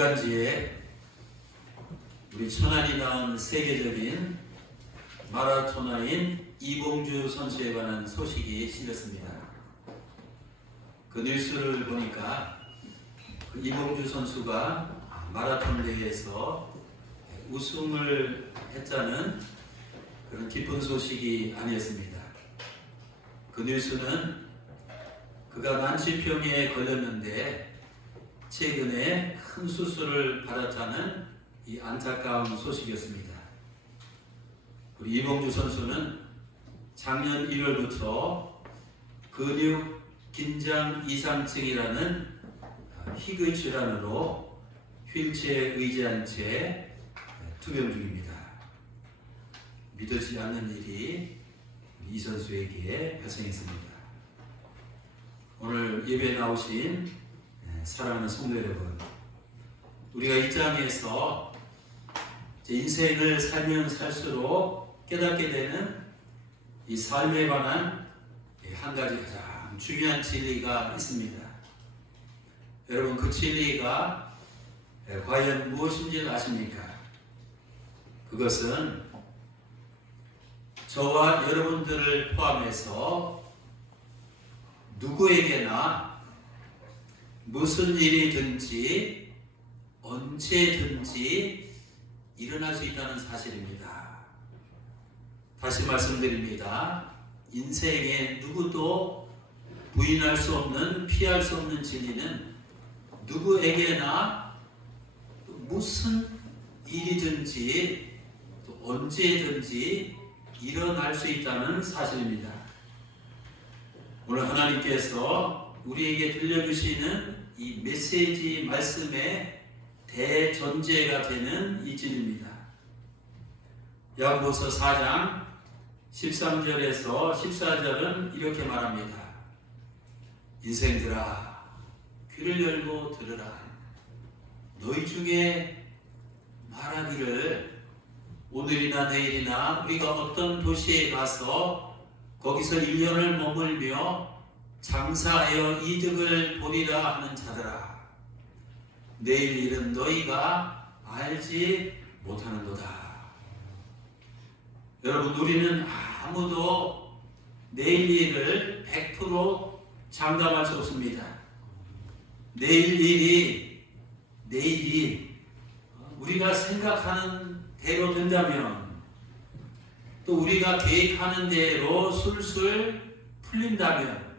이간지에 우리 천안이 낳은 세계적인 마라토너인 이봉주 선수에 관한 소식이 실렸습니다. 그 뉴스를 보니까 그 이봉주 선수가 마라톤 대회에서 우승을 했다는 그런 기쁜 소식이 아니었습니다. 그 뉴스는 그가 난치병에 걸렸는데 최근에 큰 수술을 받았다는 이 안타까운 소식이었습니다. 우리 이봉주 선수는 작년 1월부터 근육 긴장 이상증이라는 희귀 질환으로 휠체어에 의지한 채 투병 중입니다. 믿어지지 않는 일이 이 선수에게 발생했습니다. 오늘 예배에 나오신 사랑하는 성도 여러분, 우리가 이 땅에서 인생을 살면 살수록 깨닫게 되는 이 삶에 관한 한 가지 가장 중요한 진리가 있습니다. 여러분, 그 진리가 과연 무엇인지 아십니까? 그것은 저와 여러분들을 포함해서 누구에게나 무슨 일이든지 언제든지 일어날 수 있다는 사실입니다. 다시 말씀드립니다. 인생에 누구도 부인할 수 없는, 피할 수 없는 진리는 누구에게나 무슨 일이든지 또 언제든지 일어날 수 있다는 사실입니다. 오늘 하나님께서 우리에게 들려주시는 이 메시지 말씀의 대전제가 되는 이 진리입니다. 야고보서 4장 13절에서 14절은 이렇게 말합니다. 인생들아, 귀를 열고 들으라. 너희 중에 말하기를 오늘이나 내일이나 우리가 어떤 도시에 가서 거기서 1년을 머물며 장사하여 이득을 보리라 하는 자들아, 내일 일은 너희가 알지 못하는도다. 여러분, 우리는 아무도 내일 일을 100% 장담할 수 없습니다. 내일이 우리가 생각하는 대로 된다면, 또 우리가 계획하는 대로 술술 풀린다면,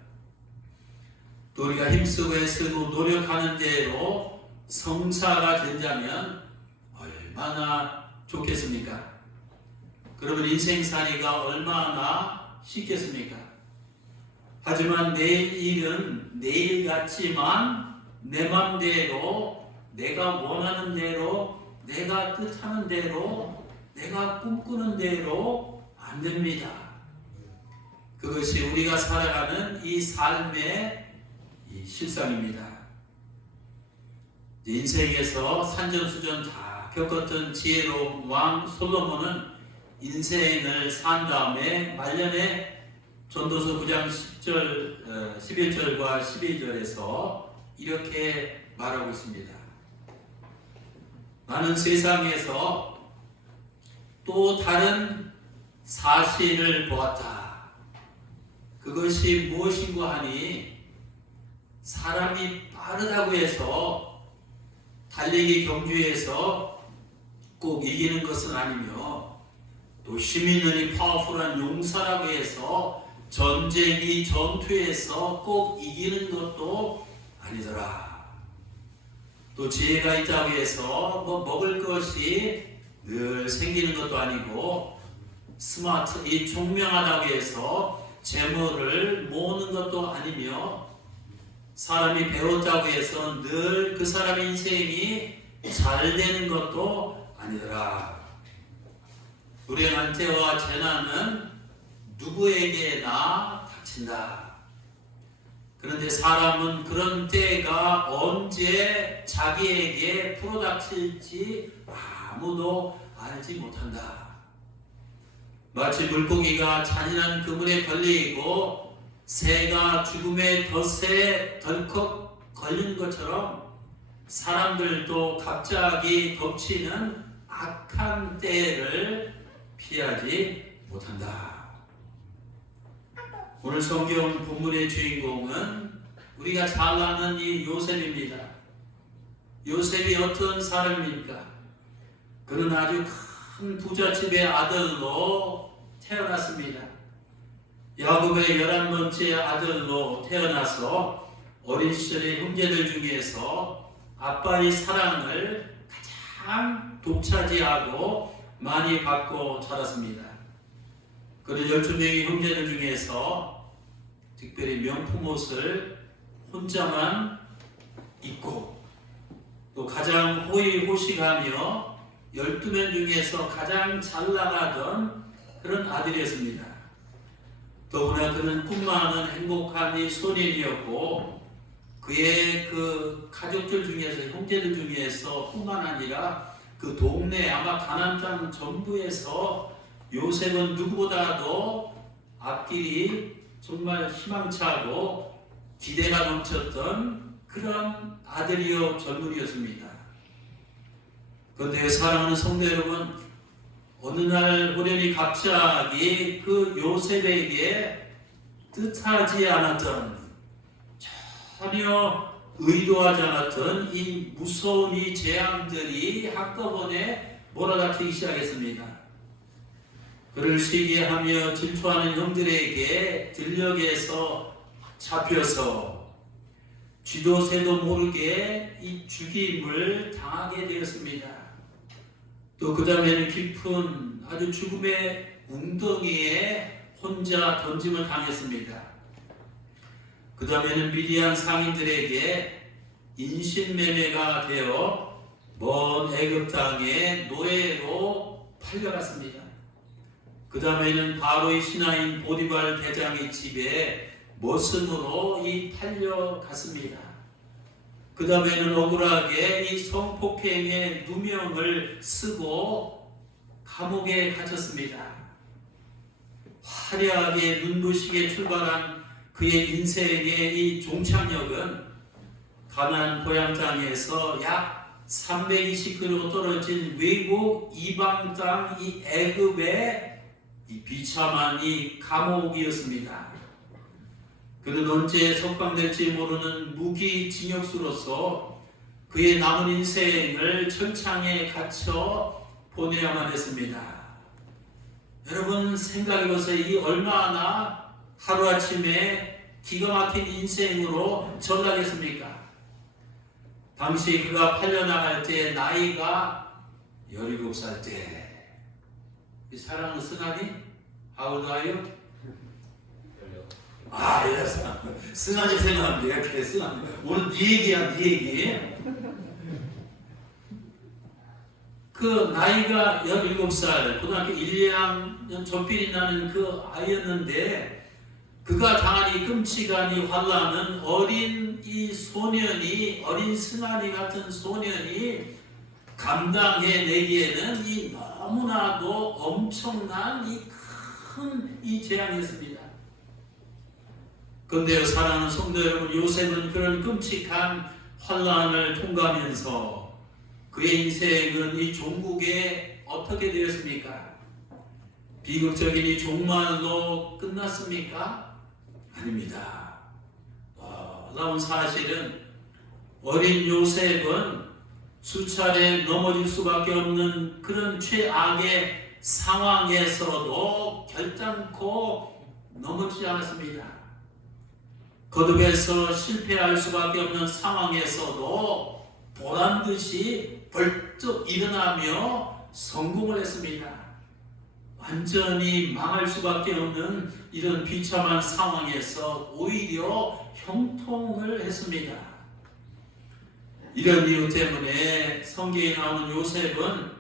또 우리가 힘쓰고 애쓰고 노력하는 대로 성사가 된다면 얼마나 좋겠습니까? 그러면 인생살이가 얼마나 쉽겠습니까? 하지만 내일 일은 내일 같지만 내 맘대로, 내가 원하는 대로, 내가 뜻하는 대로, 내가 꿈꾸는 대로 안 됩니다. 그것이 우리가 살아가는 이 삶의 이 실상입니다. 인생에서 산전수전 다 겪었던 지혜로운 왕 솔로몬은 인생을 산 다음에 말년에 전도서 9장 11절과 12절에서 이렇게 말하고 있습니다. 나는 세상에서 또 다른 사실을 보았다. 그것이 무엇인가 하니, 사람이 빠르다고 해서 달리기 경주에서 꼭 이기는 것은 아니며, 또 힘 있는 이 파워풀한 용사라고 해서 전쟁이 전투에서 꼭 이기는 것도 아니더라. 또 지혜가 있다고 해서 먹을 것이 늘 생기는 것도 아니고, 스마트, 이 총명하다고 해서 재물을 모으는 것도 아니며, 사람이 배웠다고 해서 늘 그 사람의 인생이 잘 되는 것도 아니더라. 불행한 때와 재난은 누구에게나 닥친다. 그런데 사람은 그런 때가 언제 자기에게 풀어닥칠지 아무도 알지 못한다. 마치 물고기가 잔인한 그물에 걸리고 새가 죽음의 덫에 덜컥 걸린 것처럼 사람들도 갑자기 덮치는 악한 때를 피하지 못한다. 오늘 성경 본문의 주인공은 우리가 잘 아는 이 요셉입니다. 요셉이 어떤 사람입니까? 그는 아주 큰 부잣집의 아들로 태어났습니다. 야곱의 11번째 아들로 태어나서 어린 시절의 형제들 중에서 아빠의 사랑을 가장 독차지하고 많이 받고 자랐습니다. 그는 12명의 형제들 중에서 특별히 명품 옷을 혼자만 입고 또 가장 호의호식하며 12명 중에서 가장 잘 나가던 그런 아들이었습니다. 더구나 그는 꿈 많은 행복한 이 소년이었고 그의 그 가족들 중에서 형제들 중에서 뿐만 아니라 그 동네 아마 가나안 땅 전부에서 요셉은 누구보다도 앞길이 정말 희망차고 기대가 넘쳤던 그런 아들이요 젊은이였습니다. 그런데 사랑하는 성도 여러분, 어느 날 호련히 갑자기 그 요셉에게 뜻하지 않았던 전혀 의도하지 않았던 이 무서운 이 재앙들이 한꺼번에 몰아닥치기 시작했습니다. 그를 시기하며 질투하는 형들에게 들녘에서 잡혀서 쥐도 새도 모르게 이 죽임을 당하게 되었습니다. 또 그 다음에는 깊은 아주 죽음의 웅덩이에 혼자 던짐을 당했습니다. 그 다음에는 미디안 상인들에게 인신매매가 되어 먼 애굽 땅에 노예로 팔려갔습니다. 그 다음에는 바로의 신하인 보디발 대장의 집에 머슴으로 팔려갔습니다. 그 다음에는 억울하게 이 성폭행의 누명을 쓰고 감옥에 갇혔습니다. 화려하게 눈부시게 출발한 그의 인생의 이 종착역은 가나안 고향 땅에서 약 320km 떨어진 외국 이방 땅 이 애굽의 이 비참한 이 감옥이었습니다. 그는 언제 석방될지 모르는 무기징역수로서 그의 남은 인생을 철창에 갇혀 보내야만 했습니다. 여러분 생각해보세요. 이 얼마나 하루아침에 기가 막힌 인생으로 전락했습니까? 당시 그가 팔려나갈 때 나이가 17살 때. 사랑하는 승환이? How old are you? 이랬어. 승환이 생각합니다. 이렇게 승환이. 오늘 네 얘기야, 네 얘기. 그 나이가 17살, 고등학교 1, 2학년 전필이 나는 그 아이였는데 그가 당한 이 끔찍한 이 환란은 어린 이 소년이, 어린 승환이 같은 소년이 감당해내기에는 이 너무나도 엄청난 이 큰 이 재앙이었습니다. 그런데요, 사랑하는 성도 여러분, 요셉은 그런 끔찍한 환란을 통과하면서 그의 인생은 이 종국에 어떻게 되었습니까? 비극적인 이 종말로 끝났습니까? 아닙니다. 놀라운 사실은 어린 요셉은 수차례 넘어질 수밖에 없는 그런 최악의 상황에서도 결단코 넘어지지 않았습니다. 거듭해서 실패할 수밖에 없는 상황에서도 보란듯이 벌떡 일어나며 성공을 했습니다. 완전히 망할 수밖에 없는 이런 비참한 상황에서 오히려 형통을 했습니다. 이런 이유 때문에 성경에 나오는 요셉은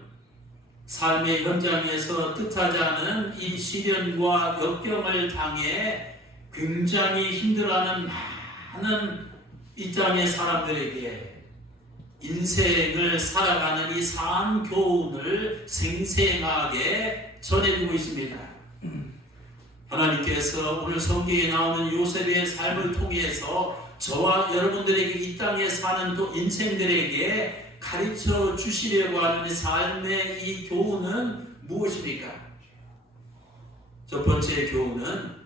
삶의 현장에서 뜻하지 않은 이 시련과 역경을 당해 굉장히 힘들어하는 많은 이 땅의 사람들에게 인생을 살아가는 이 산 교훈을 생생하게 전해주고 있습니다. 하나님께서 오늘 성경에 나오는 요셉의 삶을 통해서 저와 여러분들에게 이 땅에 사는 또 인생들에게 가르쳐 주시려고 하는 삶의 이 교훈은 무엇입니까? 첫 번째 교훈은,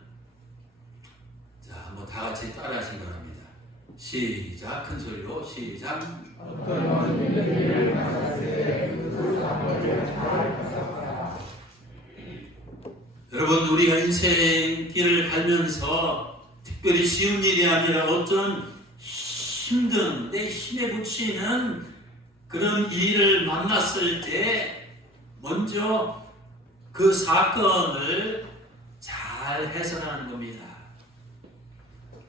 자, 한번 다 같이 따라 하시기 바랍니다. 시작. 큰 소리로 시작. 여러분, 우리가 인생길을 갈면서 특별히 쉬운 일이 아니라 어떤 힘든, 내 힘에 부치는 그런 일을 만났을 때 먼저 그 사건을 잘 해석하는 겁니다.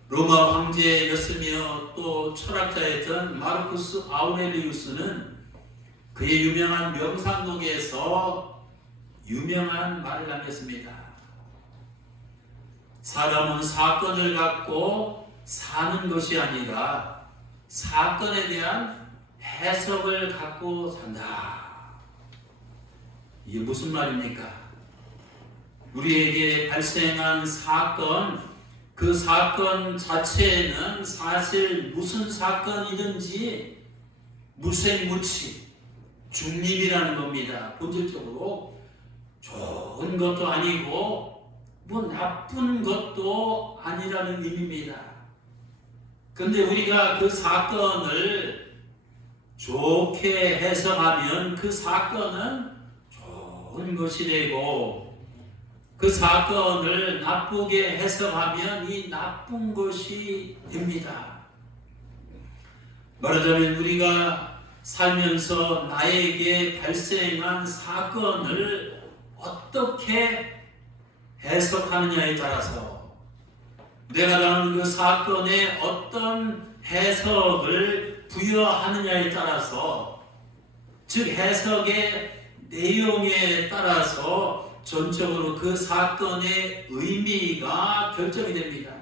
로마 황제였으며 또 철학자였던 마르쿠스 아우렐리우스는 그의 유명한 명상록에서 유명한 말을 남겼습니다. 사람은 사건을 갖고 사는 것이 아니라 사건에 대한 해석을 갖고 산다. 이게 무슨 말입니까? 우리에게 발생한 사건, 그 사건 자체는 사실 무슨 사건이든지 무색무취, 중립이라는 겁니다. 본질적으로 좋은 것도 아니고 뭐 나쁜 것도 아니라는 의미입니다. 그런데 우리가 그 사건을 좋게 해석하면 그 사건은 좋은 것이 되고, 그 사건을 나쁘게 해석하면 이 나쁜 것이 됩니다. 말하자면 우리가 살면서 나에게 발생한 사건을 어떻게 해석하느냐에 따라서, 내가 당한 그 사건에 어떤 해석을 부여하느냐에 따라서, 즉 해석의 내용에 따라서 전적으로 그 사건의 의미가 결정이 됩니다.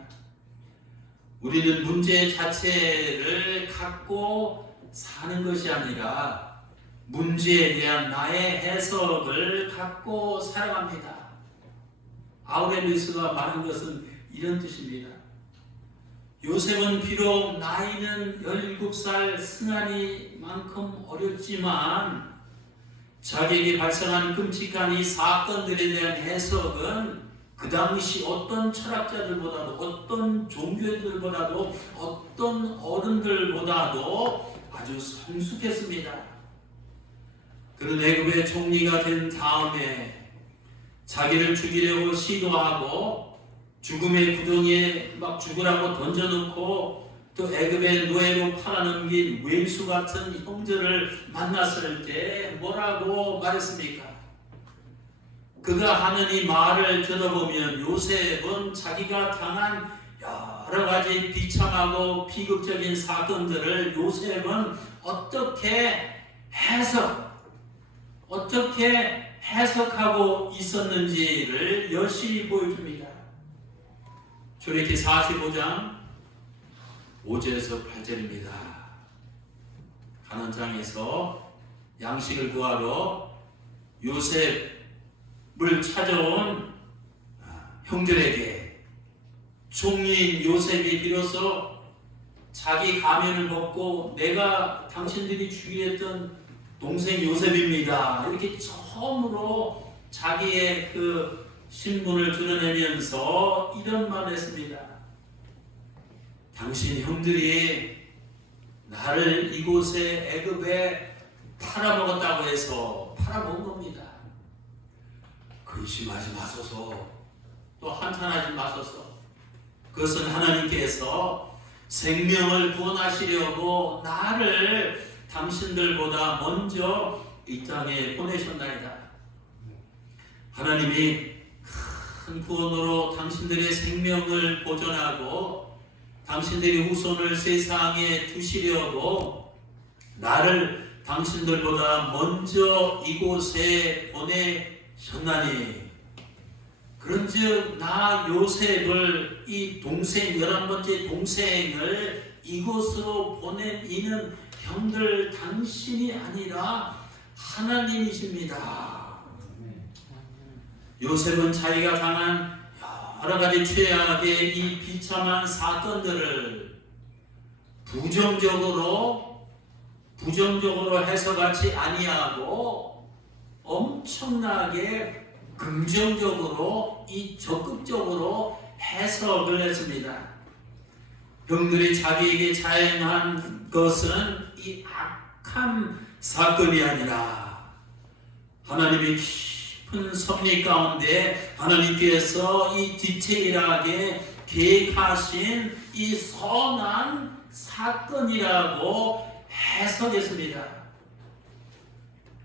우리는 문제 자체를 갖고 사는 것이 아니라 문제에 대한 나의 해석을 갖고 살아갑니다. 아우렐리우스가 말한 것은 이런 뜻입니다. 요셉은 비록 나이는 17살 승한이만큼 어렸지만 자기에게 발생한 끔찍한 이 사건들에 대한 해석은 그 당시 어떤 철학자들보다도, 어떤 종교들보다도, 어떤 어른들보다도 아주 성숙했습니다. 그는 애굽의 총리가 된 다음에 자기를 죽이려고 시도하고 죽음의 구덩이에 막 죽으라고 던져놓고 또 애굽의 노예로 팔아넘긴 왼수 같은 형제를 만났을 때 뭐라고 말했습니까? 그가 하는 이 말을 들어보면 요셉은 자기가 당한 여러 가지 비참하고 비극적인 사건들을 요셉은 어떻게 해석하고 있었는지를 여실히 보여줍니다. 출애굽기 45장 5절에서 8절입니다. 가나안 땅에서 양식을 구하러 요셉을 찾아온 형들에게 총리인 요셉이 비로소 자기 가면을 벗고 내가 당신들이 죽이려 했던 동생 요셉입니다, 이렇게 처음으로 자기의 그 신분을 드러내면서 이런 말을 했습니다. 당신 형들이 나를 이곳에 애굽에 팔아먹었다고 해서 팔아먹은 겁니다. 근심하지 마소서, 또 한탄하지 마소서. 그것은 하나님께서 생명을 구원하시려고 나를 당신들보다 먼저 이 땅에 보내셨나이다. 하나님이 큰 구원으로 당신들의 생명을 보존하고 당신들의 후손을 세상에 두시려고 나를 당신들보다 먼저 이곳에 보내셨나니, 그런즉 나 요셉을, 이 동생, 11번째 동생을 이곳으로 보낸 이는 형들 당신이 아니라 하나님이십니다. 요셉은 자기가 당한 여러 가지 최악의 이 비참한 사건들을 부정적으로 해석하지 아니하고 엄청나게 긍정적으로 적극적으로 해석을 했습니다. 형들이 자기에게 자행한 것은 이 악한 사건이 아니라 하나님의 깊은 섭리 가운데 하나님께서 이 디테일하게 계획하신 이 선한 사건이라고 해석했습니다.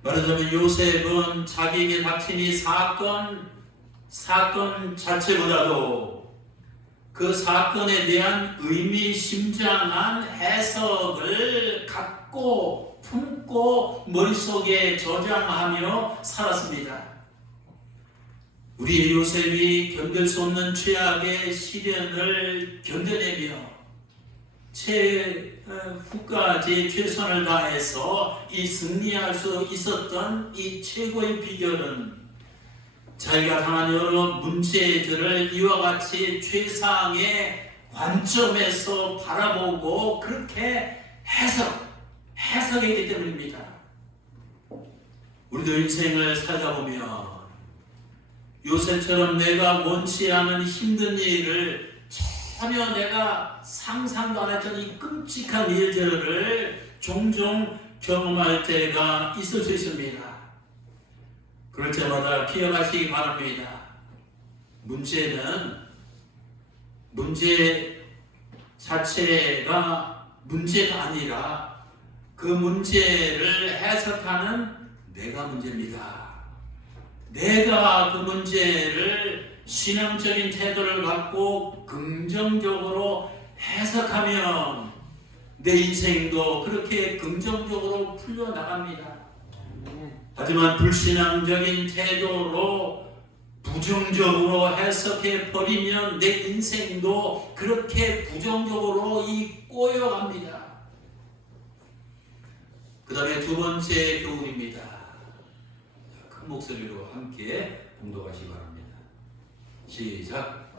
말하자면 요셉은 자기에게 닥친 이 사건 자체보다도 그 사건에 대한 의미심장한 해석을 갖고 품고 머릿속에 저장하며 살았습니다. 우리 요셉이 견딜 수 없는 최악의 시련을 견뎌내며 후까지 최선을 다해서 이 승리할 수 있었던 이 최고의 비결은 자기가 당한 여러 문제들을 이와 같이 최상의 관점에서 바라보고 그렇게 해석했기 때문입니다. 우리도 인생을 살다 보면 요셉처럼 내가 원치 않은 힘든 일을 전혀 내가 상상도 안 했던 이 끔찍한 일들을 종종 경험할 때가 있을 수 있습니다. 그럴 때마다 기억하시기 바랍니다. 문제 자체가 문제가 아니라 그 문제를 해석하는 내가 문제입니다. 내가 그 문제를 신앙적인 태도를 갖고 긍정적으로 해석하면 내 인생도 그렇게 긍정적으로 풀려나갑니다. 하지만 불신앙적인 태도로 부정적으로 해석해 버리면 내 인생도 그렇게 부정적으로 꼬여갑니다. 그 다음에 두 번째 교훈입니다. 큰 목소리로 함께 봉독하시기 바랍니다. 시작.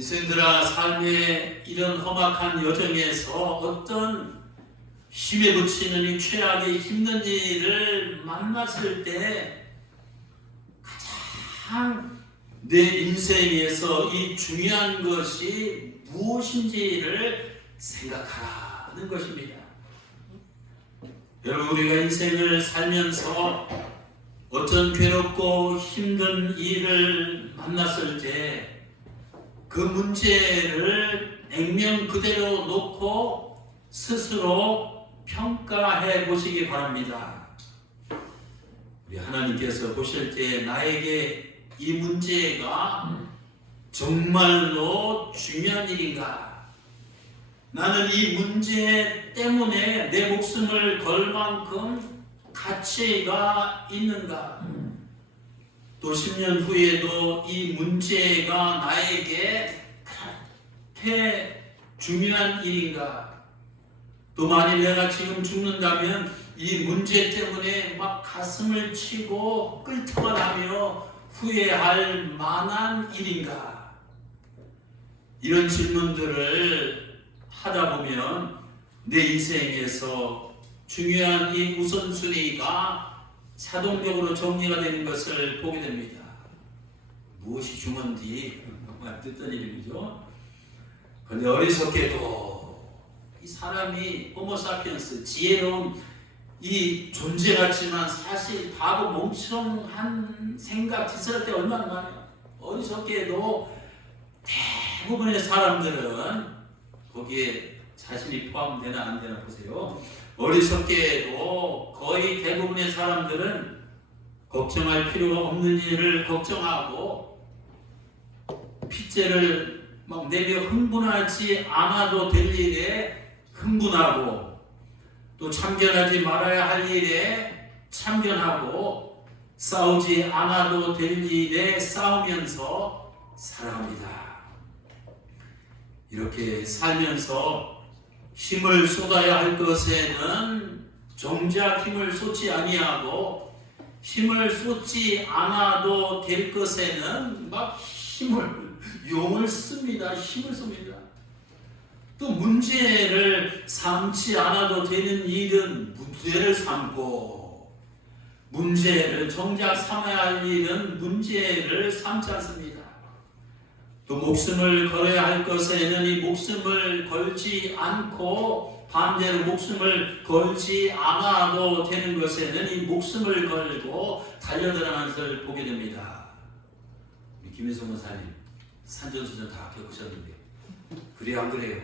인생들아, 삶의 이런 험악한 여정에서 어떤 힘에 부치는 이 최악의 힘든 일을 만났을 때 가장 내 인생에서 이 중요한 것이 무엇인지를 생각하라는 것입니다. 여러분, 우리가 인생을 살면서 어떤 괴롭고 힘든 일을 만났을 때 그 문제를 액면 그대로 놓고 스스로 평가해 보시기 바랍니다. 우리 하나님께서 보실 때 나에게 이 문제가 정말로 중요한 일인가? 나는 이 문제 때문에 내 목숨을 걸 만큼 가치가 있는가? 또 10년 후에도 이 문제가 나에게 그렇게 중요한 일인가? 또 만일 내가 지금 죽는다면 이 문제 때문에 막 가슴을 치고 끓통을 하며 후회할 만한 일인가? 이런 질문들을 하다 보면 내 인생에서 중요한 이 우선순위가 자동적으로 정리가 되는 것을 보게 됩니다. 무엇이 중요한지 뜻던 일이죠. 그런데 어리석게도 이 사람이 호모사피엔스, 지혜로운 이 존재 같지만 사실 바보 멍청한 생각 짓을 때 얼마나 많아요. 어리석게도 대부분의 사람들은 거기에 자신이 포함되나 안 되나 보세요. 어리석게도 거의 대부분의 사람들은 걱정할 필요가 없는 일을 걱정하고 핏째를 막 내며 흥분하지 않아도 될 일에 흥분하고 또 참견하지 말아야 할 일에 참견하고 싸우지 않아도 될 일에 싸우면서 살아갑니다. 이렇게 살면서 힘을 쏟아야 할 것에는 정작 힘을 쏟지 아니하고 힘을 쏟지 않아도 될 것에는 막 용을 씁니다. 힘을 씁니다. 또 문제를 삼지 않아도 되는 일은 문제를 삼고, 문제를 정작 삼아야 할 일은 문제를 삼지 않습니다. 또 목숨을 걸어야 할 것에는 이 목숨을 걸지 않고, 반대로 목숨을 걸지 않아도 되는 것에는 이 목숨을 걸고 달려들어가는 것을 보게 됩니다. 우리 김혜성 목사님 산전수전 다 겪으셨는데 그래요 안 그래요?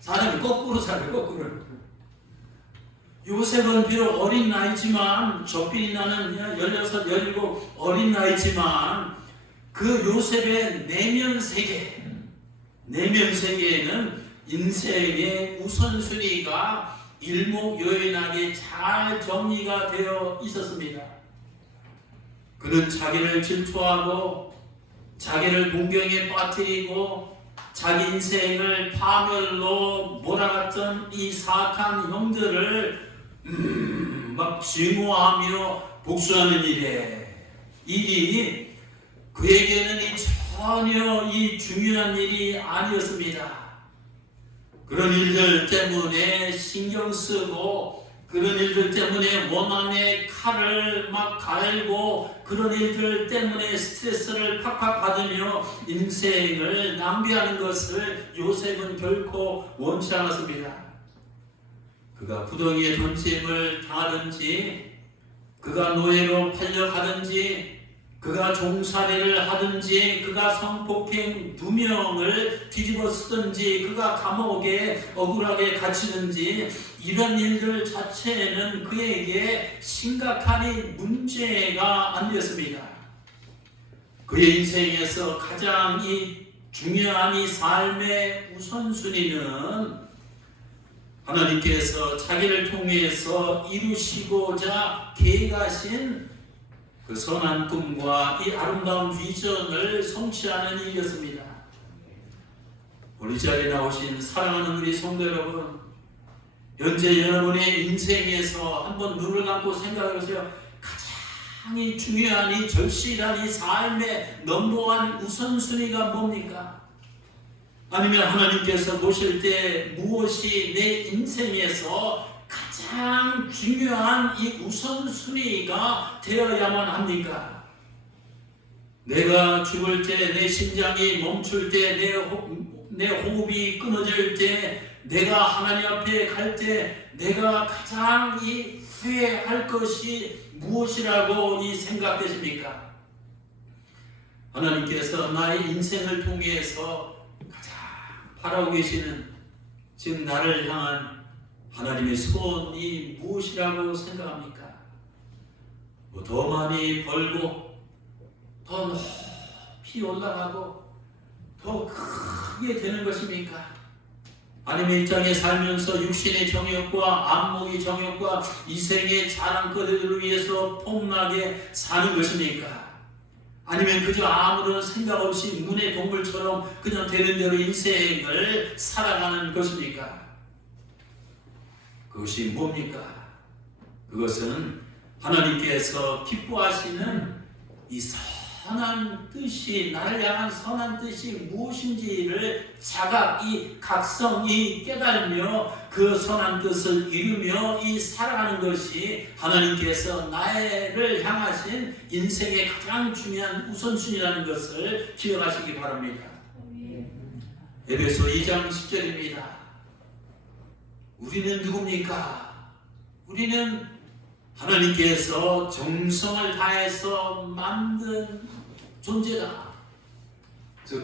사람이 거꾸로 살아요. 거꾸로. 요셉은 비록 어린 나이지만, 적빈이 나는 16, 17 어린 나이지만 그 요셉의 내면 세계에는 인생의 우선순위가 일목요연하게 잘 정리가 되어 있었습니다. 그는 자기를 질투하고 자기를 공경에 빠뜨리고 자기 인생을 파멸로 몰아갔던 이 사악한 형들을 막 증오하며 복수하는 일이 그에게는 전혀 중요한 일이 아니었습니다. 그런 일들 때문에 신경 쓰고, 그런 일들 때문에 원한의 칼을 막 갈고, 그런 일들 때문에 스트레스를 팍팍 받으며 인생을 낭비하는 것을 요셉은 결코 원치 않았습니다. 그가 부덩이에 던짐을 당하든지, 그가 노예로 팔려가든지, 그가 종살이를 하든지, 그가 성폭행 2명을 뒤집어 쓰든지, 그가 감옥에 억울하게 갇히든지, 이런 일들 자체는 그에게 심각한 문제가 안 되었습니다. 그의 인생에서 가장 중요한 이 삶의 우선순위는 하나님께서 자기를 통해서 이루시고자 계획하신 그 선한 꿈과 이 아름다운 비전을 성취하는 일이었습니다. 우리 자리에 나오신 사랑하는 우리 성도 여러분, 현재 여러분의 인생에서 한번 눈을 감고 생각해 보세요. 가장 중요한 이 절실한 이 삶의 넘버원 우선순위가 뭡니까? 아니면 하나님께서 보실 때 무엇이 내 인생에서 가장 중요한 이 우선순위가 되어야만 합니까? 내가 죽을 때, 내 심장이 멈출 때, 내 호흡이 끊어질 때, 내가 하나님 앞에 갈 때 내가 가장 후회할 것이 무엇이라고 생각되십니까? 하나님께서 나의 인생을 통해서 가장 바라고 계시는, 즉 나를 향한 하나님의 소원이 무엇이라고 생각합니까? 더 많이 벌고, 더 높이 올라가고, 더 크게 되는 것입니까? 아니면 이 땅에 살면서 육신의 정욕과 안목의 정욕과 이생의 자랑거리들을 위해서 폼나게 사는 것입니까? 아니면 그저 아무런 생각 없이 문의 동물처럼 그냥 되는 대로 인생을 살아가는 것입니까? 그것이 뭡니까? 그것은 하나님께서 기뻐하시는 이 선한 뜻이, 나를 향한 선한 뜻이 무엇인지를 각성이 깨달으며 그 선한 뜻을 이루며 살아가는 것이 하나님께서 나를 향하신 인생의 가장 중요한 우선순위라는 것을 기억하시기 바랍니다. 에베소 2장 10절입니다. 우리는 누굽니까? 우리는 하나님께서 정성을 다해서 만든 존재다.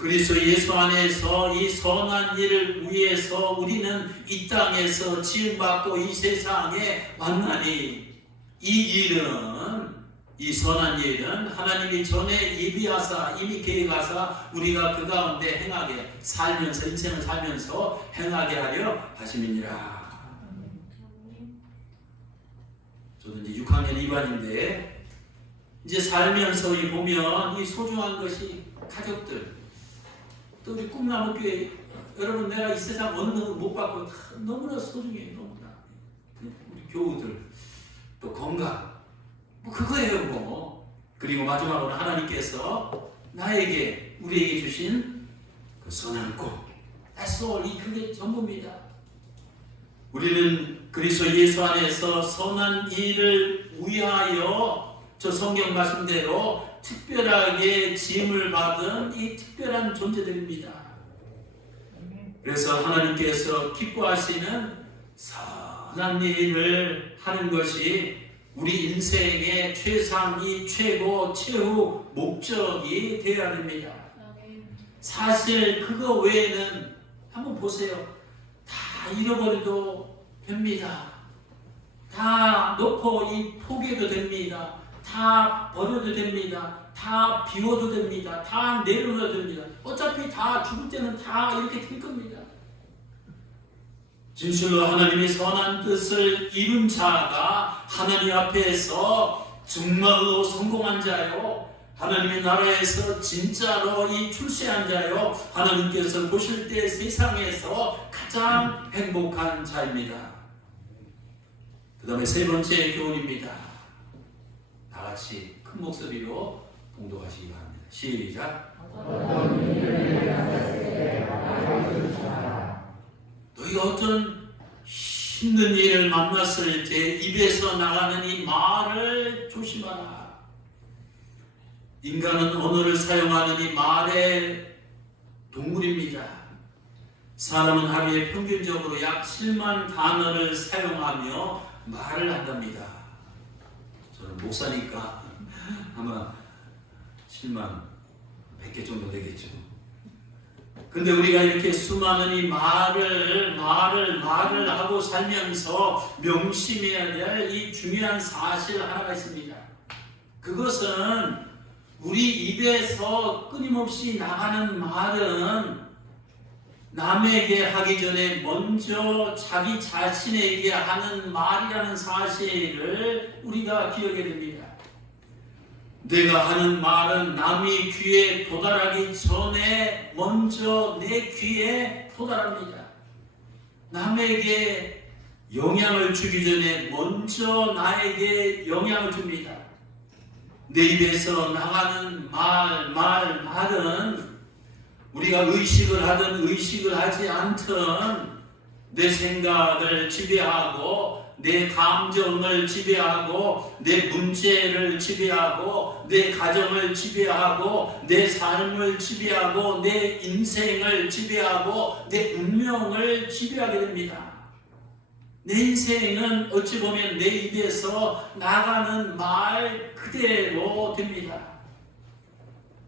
그리스도 예수 안에서 이 선한 일을 위해서 우리는 이 땅에서 지음받고 이 세상에 왔나니, 이 선한 일은 하나님이 전에 예비하사 이미 계획하사 우리가 그 가운데 행하게 살면서, 인생을 살면서 행하게 하려 하심이니라. 저도 이제 6학년 2반인데 이제 살면서 보면 이 소중한 것이 가족들, 또 우리 꿈나무교회 여러분, 내가 이 세상 어느 놈을 못 받고 너무나 소중해요. 너무나 우리 교우들, 또 건강, 뭐 그거예요 뭐. 그리고 마지막으로 하나님께서 나에게 우리에게 주신 그 선한 꿈, That's all. 이 그게 전부입니다. 우리는 그리스도 예수 안에서 선한 일을 위하여 저 성경 말씀대로 특별하게 지음을 받은 이 특별한 존재들입니다. 그래서 하나님께서 기뻐하시는 선한 일을 하는 것이 우리 인생의 최상위, 최고, 최후 목적이 되어야 됩니다. 사실 그거 외에는 한번 보세요. 다 잃어버려도 됩니다. 다 놓고 포기해도 됩니다. 다 버려도 됩니다. 다 비워도 됩니다. 다 내려놔도 됩니다. 어차피 다 죽을 때는 다 이렇게 될 겁니다. 진실로 하나님의 선한 뜻을 이룬 자가 하나님 앞에서 정말로 성공한 자요, 하나님의 나라에서 진짜로 이 출세한 자요, 하나님께서 보실 때 세상에서 가장 행복한 자입니다. 그 다음에 세 번째 교훈입니다. 다 같이 큰 목소리로 봉독하시기 바랍니다. 시작. 너희가 어떤 힘든 일을 만났을 때 입에서 나가는 이 말을 조심하라. 인간은 언어를 사용하는 이 말의 동물입니다. 사람은 하루에 평균적으로 약 7만 단어를 사용하며 말을 한답니다. 저는 목사니까 아마 7만 100개 정도 되겠죠. 근데 우리가 이렇게 수많은 이 말을 하고 살면서 명심해야 될 이 중요한 사실 하나가 있습니다. 그것은 우리 입에서 끊임없이 나가는 말은 남에게 하기 전에 먼저 자기 자신에게 하는 말이라는 사실을 우리가 기억해야 됩니다. 내가 하는 말은 남이 귀에 도달하기 전에 먼저 내 귀에 도달합니다. 남에게 영향을 주기 전에 먼저 나에게 영향을 줍니다. 내 입에서 나가는 말은 우리가 의식을 하든 의식을 하지 않든 내 생각을 지배하고 내 감정을 지배하고 내 문제를 지배하고 내 가정을 지배하고 내 삶을 지배하고 내 인생을 지배하고 내 운명을 지배하게 됩니다. 내 인생은 어찌 보면 내 입에서 나가는 말 그대로 됩니다.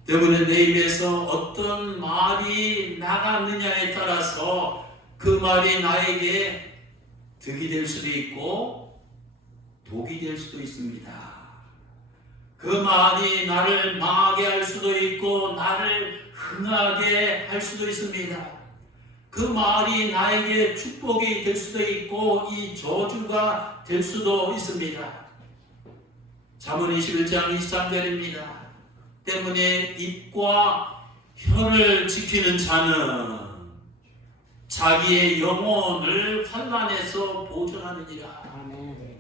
때문에 내 입에서 어떤 말이 나갔느냐에 따라서 그 말이 나에게 득이 될 수도 있고 독이 될 수도 있습니다. 그 말이 나를 망하게 할 수도 있고 나를 흥하게 할 수도 있습니다. 그 말이 나에게 축복이 될 수도 있고 이 저주가 될 수도 있습니다. 잠언 21장 23절입니다. 때문에 입과 혀를 지키는 자는 자기의 영혼을 환난에서 보존하느니라.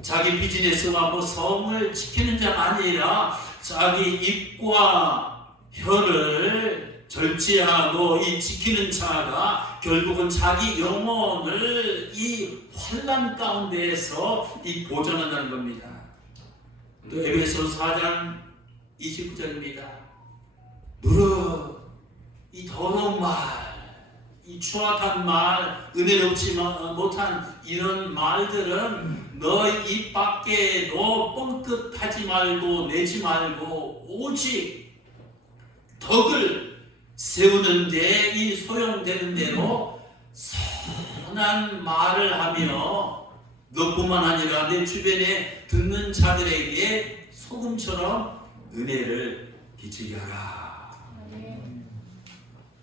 자기 비즈니스와 뭐 성을 지키는 자가 아니라 자기 입과 혀를 절제하고 이 지키는 자가 결국은 자기 영혼을 이 환난 가운데에서 이 보존한다는 겁니다. 또 에베소 4장 29절입니다. 무릇 이 더러운 말, 이 추악한 말, 은혜롭지 못한 이런 말들은 너희 입 밖에도 뻥끗하지 말고 내지 말고 오직 덕을 세우는데 이 소용되는 대로 선한 말을 하며 너뿐만 아니라 내 주변에 듣는 자들에게 소금처럼 은혜를 끼치게 하라.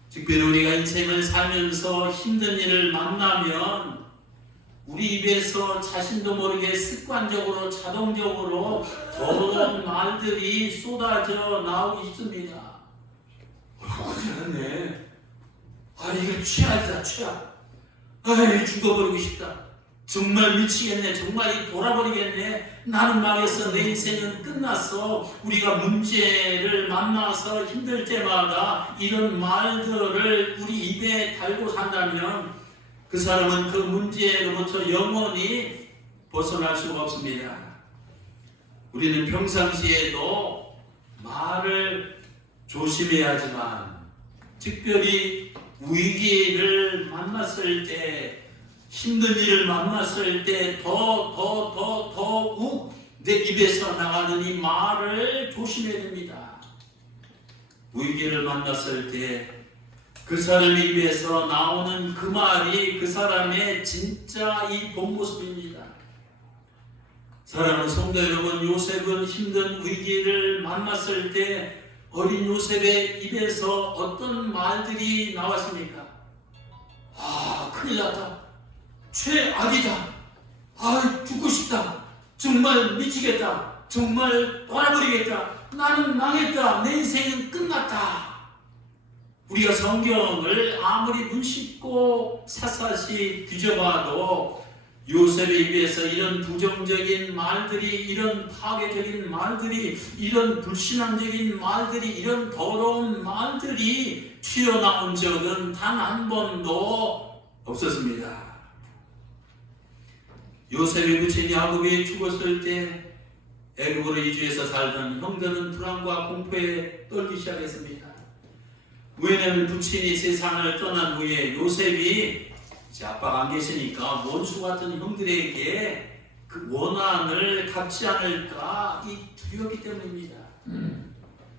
특별히 우리가 인생을 살면서 힘든 일을 만나면 우리 입에서 자신도 모르게 습관적으로 자동적으로 더러운 말들이 쏟아져 나오기 쉽습니다. 그러네. 이거 최악이다, 최악. 죽어버리고 싶다. 정말 미치겠네. 정말 돌아버리겠네. 나는 망했어. 내 인생은 끝났어. 우리가 문제를 만나서 힘들 때마다 이런 말들을 우리 입에 달고 산다면 그 사람은 그 문제로부터 영원히 벗어날 수가 없습니다. 우리는 평상시에도 말을 조심해야지만 특별히 위기를 만났을 때, 힘든 일을 만났을 때 더욱 내 입에서 나가는 이 말을 조심해야 됩니다. 위기를 만났을 때 그 사람의 입에서 나오는 그 말이 그 사람의 진짜 이 본 모습입니다. 사랑하는 성도 여러분, 요셉은 힘든 위기를 만났을 때 어린 요셉의 입에서 어떤 말들이 나왔습니까? 큰일 났다. 최악이다. 죽고 싶다. 정말 미치겠다. 정말 돌아버리겠다. 나는 망했다. 내 인생은 끝났다. 우리가 성경을 아무리 눈씻고 샅샅이 뒤져봐도 요셉의 입에서 이런 부정적인 말들이, 이런 파괴적인 말들이, 이런 불신앙적인 말들이, 이런 더러운 말들이 튀어나온 적은 단 한 번도 없었습니다. 요셉의 부친이 야곱이 죽었을 때 애굽으로 이주해서 살던 형들은 불안과 공포에 떨기 시작했습니다. 왜냐하면 부친이 세상을 떠난 후에 요셉이 이제 아빠가 안 계시니까 원수 같은 형들에게 그 원한을 갚지 않을까 이 두렵기 때문입니다.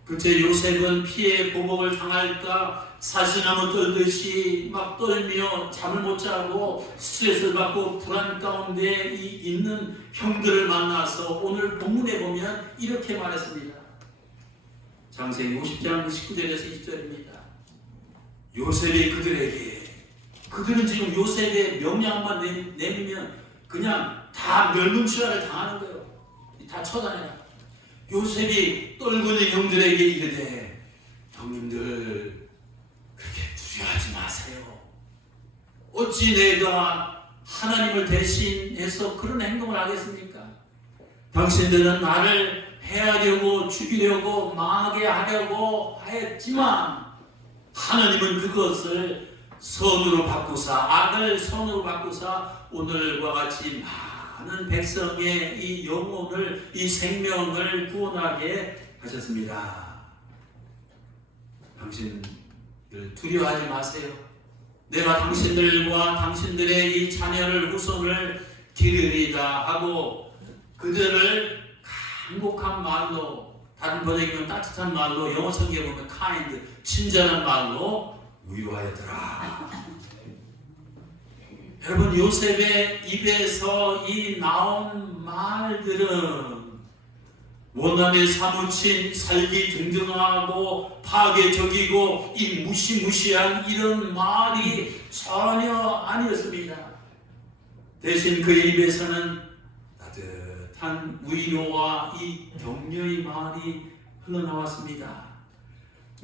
그때 요셉은 피해 보복을 당할까 사시나무 떨듯이 막 떨며 잠을 못 자고 스트레스를 받고 불안 가운데 있는 형들을 만나서 오늘 본문에 보면 이렇게 말했습니다. 창세기 50장 19절에서 20절입니다. 요셉이 그들은 지금 요셉의 명령만 내리면 그냥 다 멸문치화를 당하는 거예요. 다 쳐다내라. 요셉이 떨고 있는 형들에게 이르되, 형님들 그렇게 두려워하지 마세요. 어찌 내가 하나님을 대신해서 그런 행동을 하겠습니까? 당신들은 나를 해하려고 죽이려고 망하게 하려고 하였지만 하나님은 그것을 선으로 바꾸사, 악을 선으로 바꾸사 오늘과 같이 많은 백성의 이 영혼을, 이 생명을 구원하게 하셨습니다. 당신들 두려워하지 마세요. 내가 당신들과 당신들의 이 자녀를 후손을 기르리다 하고 그들을 간곡한 말로, 다른 번역이면 따뜻한 말로, 영어 성경에 보면 kind, 친절한 말로 위로하였더라. 여러분, 요셉의 입에서 이 나온 말들은 원한에 사무친 살기등등하고 파괴적이고 이 무시무시한 이런 말이 전혀 아니었습니다. 대신 그의 입에서는 따뜻한 위로와 이 격려의 말이 흘러나왔습니다.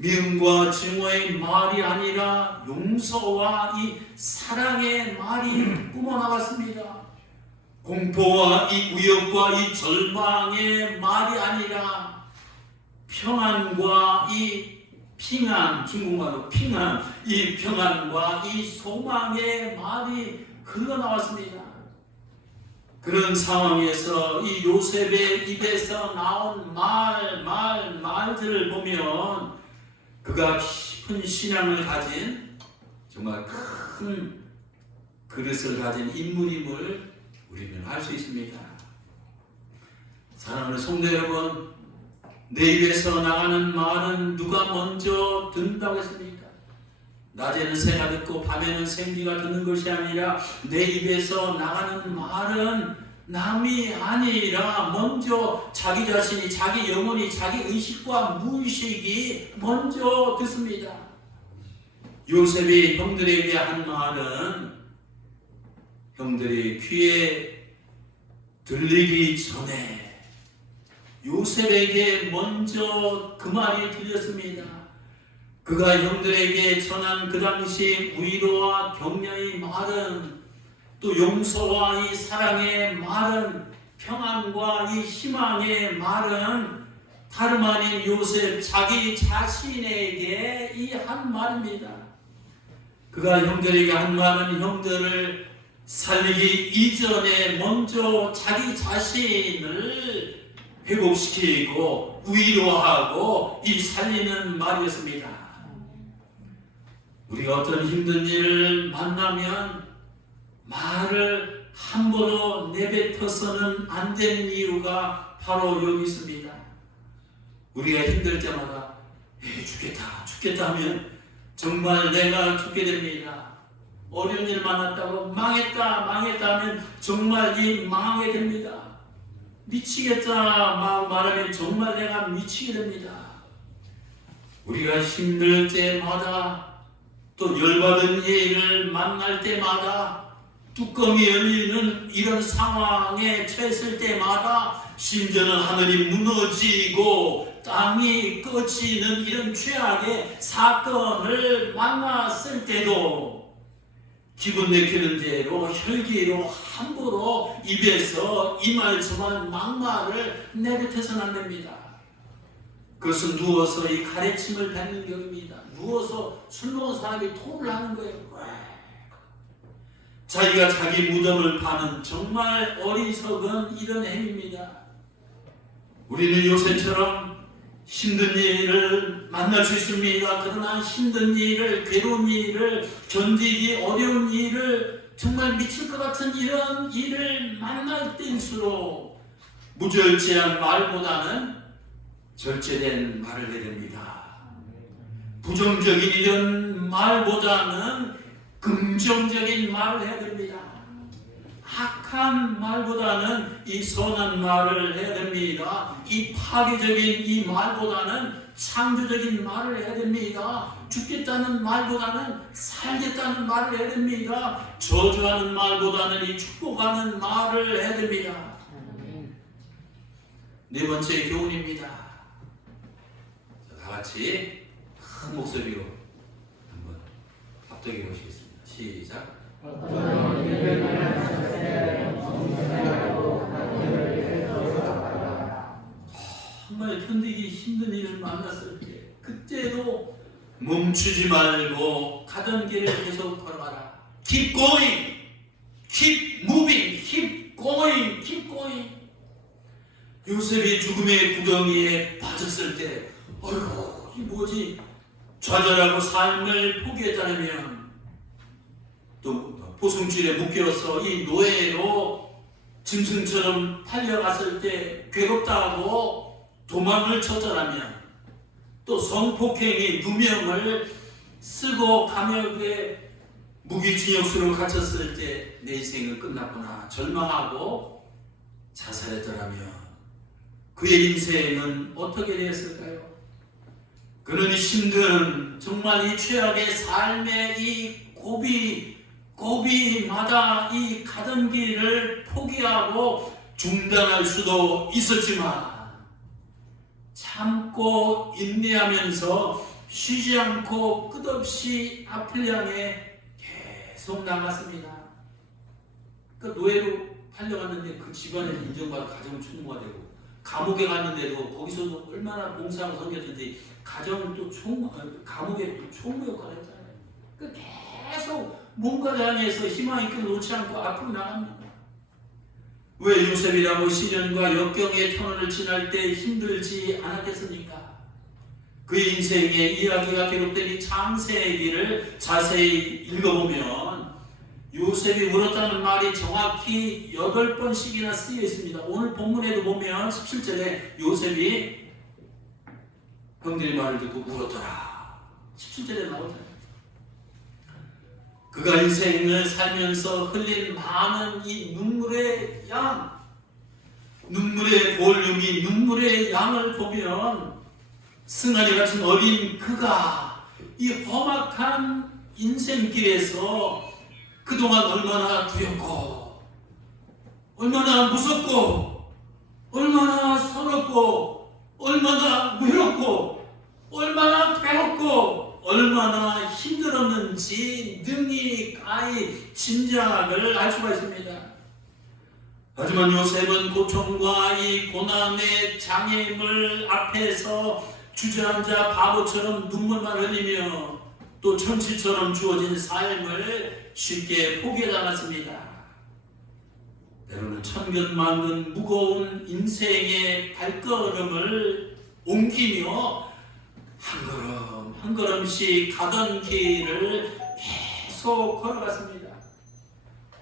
미움과 증오의 말이 아니라 용서와 이 사랑의 말이 뿜어나왔습니다. 공포와 이 위협과 이 절망의 말이 아니라 평안과 이 핑안, 중국말로 핑안, 이 평안과 이 소망의 말이 흘러나왔습니다. 그런 상황에서 이 요셉의 입에서 나온 말들을 보면 그가 깊은 신앙을 가진 정말 큰 그릇을 가진 인물임을 우리는 알 수 있습니다. 사랑하는 성도 여러분, 내 입에서 나가는 말은 누가 먼저 듣는다고 했습니까? 낮에는 새가 듣고 밤에는 생기가 듣는 것이 아니라 내 입에서 나가는 말은 남이 아니라 먼저 자기 자신이, 자기 영혼이, 자기 의식과 무의식이 먼저 듣습니다. 요셉이 형들에게 한 말은 형들이 귀에 들리기 전에 요셉에게 먼저 그 말이 들렸습니다. 그가 형들에게 전한 그 당시 위로와 격려의 말은 또 용서와 이 사랑의 말은, 평안과 이 희망의 말은 다름 아닌 요셉 자기 자신에게 이 한 말입니다. 그가 형들에게 한 말은 형들을 살리기 이전에 먼저 자기 자신을 회복시키고 위로하고 이 살리는 말이었습니다. 우리가 어떤 힘든 일을 만나면 말을 함부로 내뱉어서는 안 되는 이유가 바로 여기 있습니다. 우리가 힘들 때마다 죽겠다 하면 정말 내가 죽게 됩니다. 어려운 일 만났다고 망했다 하면 정말 이 망하게 됩니다. 미치겠다 말하면 정말 내가 미치게 됩니다. 우리가 힘들 때마다 또 열받은 일을 만날 때마다 뚜껑이 열리는 이런 상황에 처했을 때마다 심지어는 하늘이 무너지고 땅이 꺼지는 이런 최악의 사건을 만났을 때도 기분 내키는 대로 혈기로 함부로 입에서 이 말 저 말 막말을 내뱉어서는 안 됩니다. 그것은 누워서 이 가래침을 뱉는 격입니다. 누워서 술 먹은 사람이 토를 하는 거예요. 자기가 자기 무덤을 파는 정말 어리석은 이런 행위입니다. 우리는 요새처럼 힘든 일을 만날 수 있습니다. 그러나 힘든 일을, 괴로운 일을, 견디기 어려운 일을, 정말 미칠 것 같은 이런 일을 만날 때일수록 무절제한 말보다는 절제된 말을 해야 됩니다. 부정적인 이런 말보다는 긍정적인 말을 해야 됩니다. 악한 말보다는 이 선한 말을 해야 됩니다. 이 파괴적인 이 말보다는 창조적인 말을 해야 됩니다. 죽겠다는 말보다는 살겠다는 말을 해야 됩니다. 저주하는 말보다는 이 축복하는 말을 해야 됩니다. 네 번째 교훈입니다. 다 같이 큰 목소리로 한번 합독해 보시겠습니다. 시작. 정말 견디기 힘든 일을 만났을 때 그때도 멈추지 말고 가던 길을 계속 걸어가라. Keep going, keep moving, keep going, keep going. 요셉이 죽음의 구덩이에 빠졌을 때 어이구 이 뭐지 좌절하고 삶을 포기했다면 또 포승줄에 묶여서 이 노예로 짐승처럼 팔려갔을 때 괴롭다고 도망을 쳤더라면 또 성폭행이 누명을 쓰고 감옥에 무기징역수로 갇혔을 때 내 인생은 끝났구나 절망하고 자살했더라면 그의 인생은 어떻게 되었을까요? 그는 힘든 정말 이 최악의 삶의 이 고비마다 이 가던 길을 포기하고 중단할 수도 있었지만 참고 인내하면서 쉬지 않고 끝없이 앞을 향해 계속 나갔습니다. 그 노예로 팔려갔는데 그 집안에 인정받고 가정은 충무가 되고 감옥에 갔는데도 거기서도 얼마나 봉사하고 섬겼는지 가정은 또 감옥에 또 총무 역할을 했잖아요. 그 계속 뭔가를 향해서 희망의 끈을 놓지 않고 앞으로 나갑니다. 왜 요셉이라고 시련과 역경의 터널을 지날 때 힘들지 않았겠습니까? 그의 인생의 이야기가 기록된 이 창세기를 자세히 읽어보면 요셉이 울었다는 말이 정확히 8번씩이나 쓰여 있습니다. 오늘 본문에도 보면 17절에 요셉이 형들의 말을 듣고 울었더라. 17절에 나오잖아요. 그가 인생을 살면서 흘린 많은 이 눈물의 양, 눈물의 볼륨이 눈물의 양을 보면 승아리 같은 어린 그가 이 험악한 인생길에서 그동안 얼마나 두렵고 얼마나 무섭고 얼마나 서럽고 얼마나 외롭고 얼마나 괴롭고 얼마나 힘들었는지 능히 가히 짐작을 할 수가 있습니다. 하지만 요셉은 고통과 이 고난의 장애물 앞에서 주저앉아 바보처럼 눈물만 흘리며 또 천치처럼 주어진 삶을 쉽게 포기하지 않았습니다. 때로는 천근만근 무거운 인생의 발걸음을 옮기며 한 걸음 한 걸음씩 가던 길을 계속 걸어갔습니다.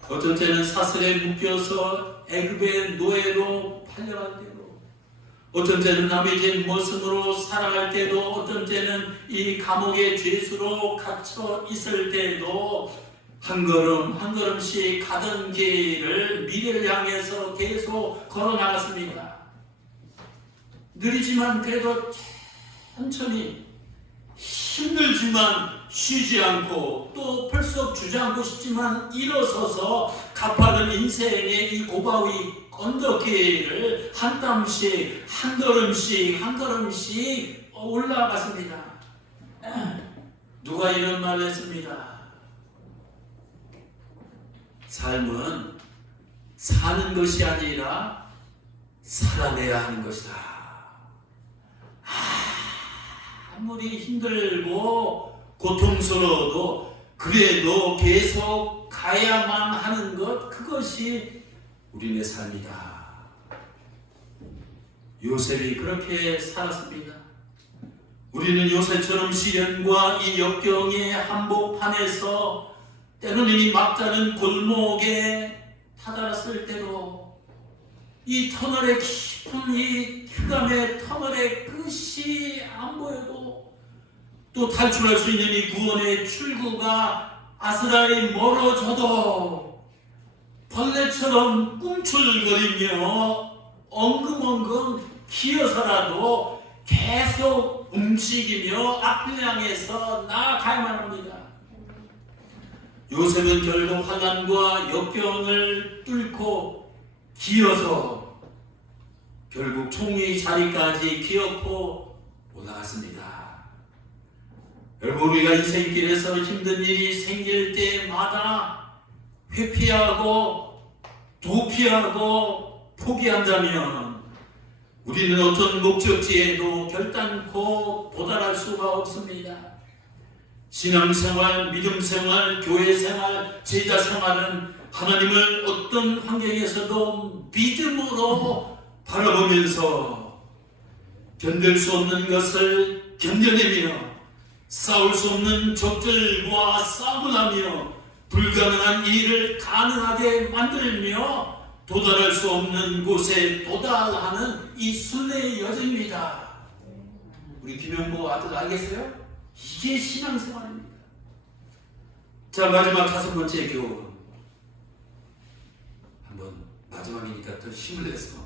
어떤 때는 사슬에 묶여서 애굽의 노예로 팔려갈 때도, 어떤 때는 남의 죄 모습으로 살아갈 때도, 어떤 때는 이 감옥의 죄수로 갇혀 있을 때도 한 걸음 한 걸음씩 가던 길을 미래를 향해서 계속 걸어 나갔습니다. 느리지만 그래도 천천히, 힘들지만 쉬지 않고 또 펄썩 주저앉고 싶지만 일어서서 가파른 인생의 이 고바위 언덕길을 한 땀씩 한 걸음씩 한 걸음씩 올라갔습니다. 누가 이런 말을 했습니다. 삶은 사는 것이 아니라 살아내야 하는 것이다. 아무리 힘들고 고통스러워도 그래도 계속 가야만 하는 것, 그것이 우리의 삶이다. 요셉이 그렇게 살았습니다. 우리는 요셉처럼 시련과 이 역경의 한복판에서 때로는 이 막다른 골목에 다다랐을 때도 이 터널의 깊은 이 흑암의 터널의 끝이 안 보여도 또 탈출할 수 있는 이 구원의 출구가 아스라이 멀어져도 벌레처럼 꿈틀거리며 엉금엉금 기어서라도 계속 움직이며 앞을 향해서 나아가야만 합니다. 요셉은 결국 환난과 역경을 뚫고 기어서 결국 총리 자리까지 기어코 올라갔습니다. 여러분, 우리가 인생길에서 힘든 일이 생길 때마다 회피하고 도피하고 포기한다면 우리는 어떤 목적지에도 결단코 도달할 수가 없습니다. 신앙생활, 믿음생활, 교회생활, 제자생활은 하나님을 어떤 환경에서도 믿음으로 바라보면서 견딜 수 없는 것을 견뎌내며 싸울 수 없는 적들과 싸움을 하며 불가능한 일을 가능하게 만들며 도달할 수 없는 곳에 도달하는 이 순례의 여정입니다. 우리 김영보 아들 알겠어요? 이게 신앙생활입니다. 자, 마지막 5번째 교훈. 한번 마지막이니까 더 힘을 내서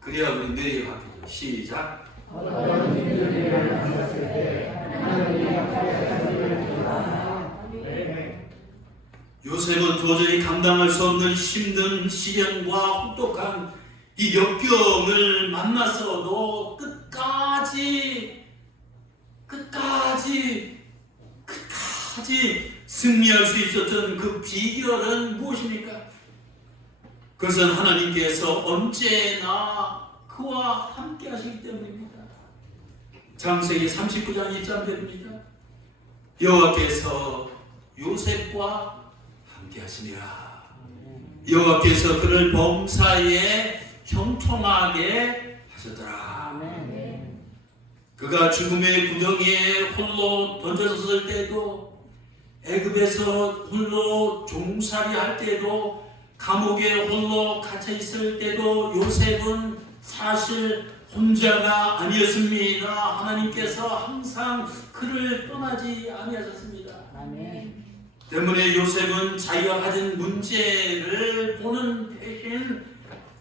그래야 우리 뇌에 바뀌죠. 시작. 요셉은 도저히 감당할 수 없는 힘든 시련과 혹독한 이 역경을 만났어도 끝까지 승리할 수 있었던 그 비결은 무엇입니까? 그것은 하나님께서 언제나 그와 함께 하시기 때문입니다. 창세기 39장 1절입니다. 여호와께서 요셉과 함께 하시니라. 여호와께서 그를 범사에 형통하게 하셨더라. 그가 죽음의 구덩이에 홀로 던져졌을 때도, 애굽에서 홀로 종살이 할 때도, 감옥에 홀로 갇혀 있을 때도 요셉은 사실 혼자가 아니었습니다. 하나님께서 항상 그를 떠나지 아니하셨습니다. 때문에 요셉은 자기가 가진 문제를 보는 대신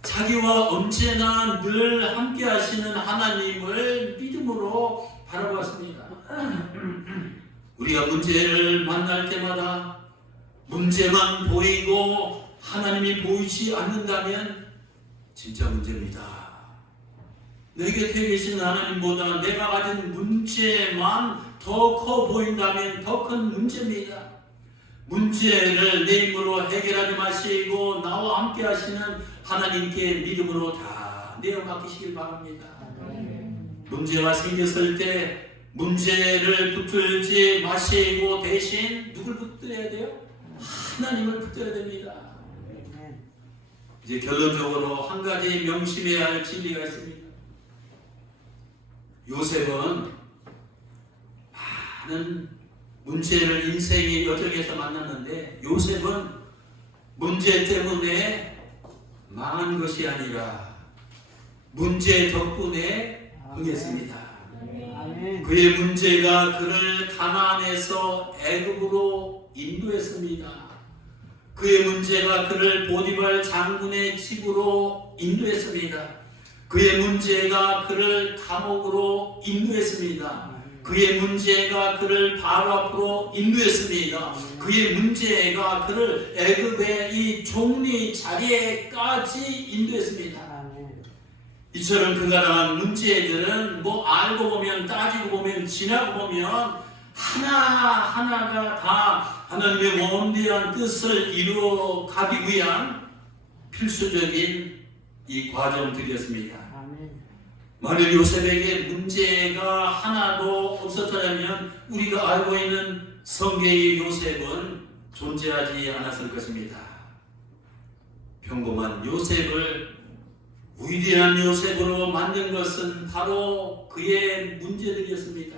자기와 언제나 늘 함께 하시는 하나님을 믿음으로 바라보았습니다. 우리가 문제를 만날 때마다 문제만 보이고 하나님이 보이지 않는다면 진짜 문제입니다. 내 곁에 계신 하나님보다 내가 가진 문제만 더 커 보인다면 더 큰 문제입니다. 문제를 내 힘으로 해결하지 마시고 나와 함께 하시는 하나님께 믿음으로 다 내어 맡기시길 바랍니다. 문제가 생겼을 때 문제를 붙들지 마시고 대신 누굴 붙들어야 돼요? 하나님을 붙들어야 됩니다. 이제 결론적으로 한 가지 명심해야 할 진리가 있습니다. 요셉은 많은 문제를 인생의 여정에서 만났는데 요셉은 문제 때문에 망한 것이 아니라 문제 덕분에 흥했습니다. 그의 문제가 그를 가나안에서 애굽으로 인도했습니다. 그의 문제가 그를 보디발 장군의 집으로 인도했습니다. 그의 문제가 그를 감옥으로 인도했습니다. 그의 문제가 그를 바로 앞으로 인도했습니다. 그의 문제가 그를 애굽의 이 총리 자리에까지 인도했습니다. 이처럼 그가 당한 문제들은 뭐 알고 보면 따지고 보면 지나고 보면 하나하나가 다 하나님의 원대한 뜻을 이루어 가기 위한 필수적인 이 과정들이었습니다. 만일 요셉에게 문제가 하나도 없었다면 우리가 알고 있는 성경의 요셉은 존재하지 않았을 것입니다. 평범한 요셉을 위대한 요셉으로 만든 것은 바로 그의 문제들이었습니다.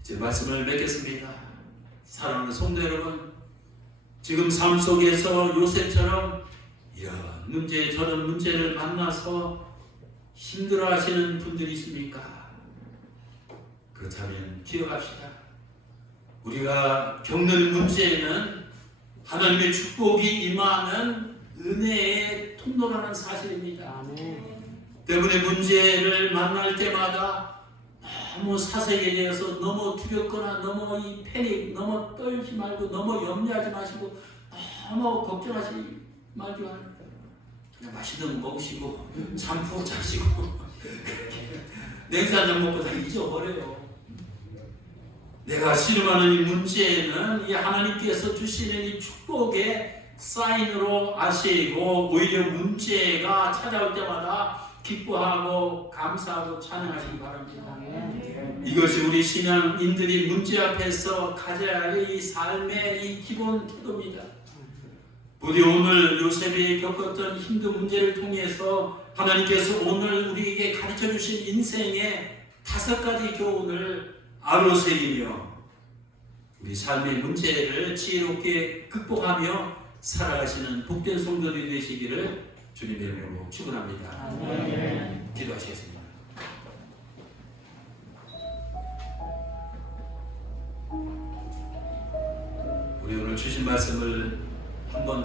이제 말씀을 맺겠습니다. 사랑하는 성도 여러분, 지금 삶 속에서 요셉처럼 이런 문제 저런 문제를 만나서 힘들어하시는 분들이 있습니까? 그렇다면 기억합시다. 우리가 겪는 문제는 하나님의 축복이 임하는 은혜의 통로라는 사실입니다. 때문에 문제를 만날 때마다 너무 사색에 대해서 너무 두렵거나 너무 이 패닉, 너무 떨지 말고 너무 염려하지 마시고 너무 걱정하지 말지 말고 그냥 맛있는 거 먹으시고 잠 푹 자시고 냉수 한잔 먹고 다 잊어버려요. 내가 씨름하는 이 문제는 이 하나님께서 주시는 이 축복의 사인으로 아시고 오히려 문제가 찾아올 때마다 기뻐하고 감사하고 찬양하시기 바랍니다. 이것이 우리 신앙인들이 문제 앞에서 가져야 할 이 삶의 이 기본 태도입니다. 부디 오늘 요셉이 겪었던 힘든 문제를 통해서 하나님께서 오늘 우리에게 가르쳐 주신 인생의 5가지 교훈을 아로새기며 우리 삶의 문제를 지혜롭게 극복하며 살아가시는 복된 성도들이 되시기를 주님의 이름으로 축원합니다. 기도하시겠습니다. 우리 오늘 주신 말씀을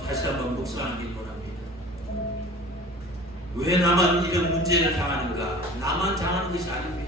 다시 한번 묵상하길 바랍니다. 왜 나만 이런 문제를 당하는가? 나만 당하는 것이 아닙니다.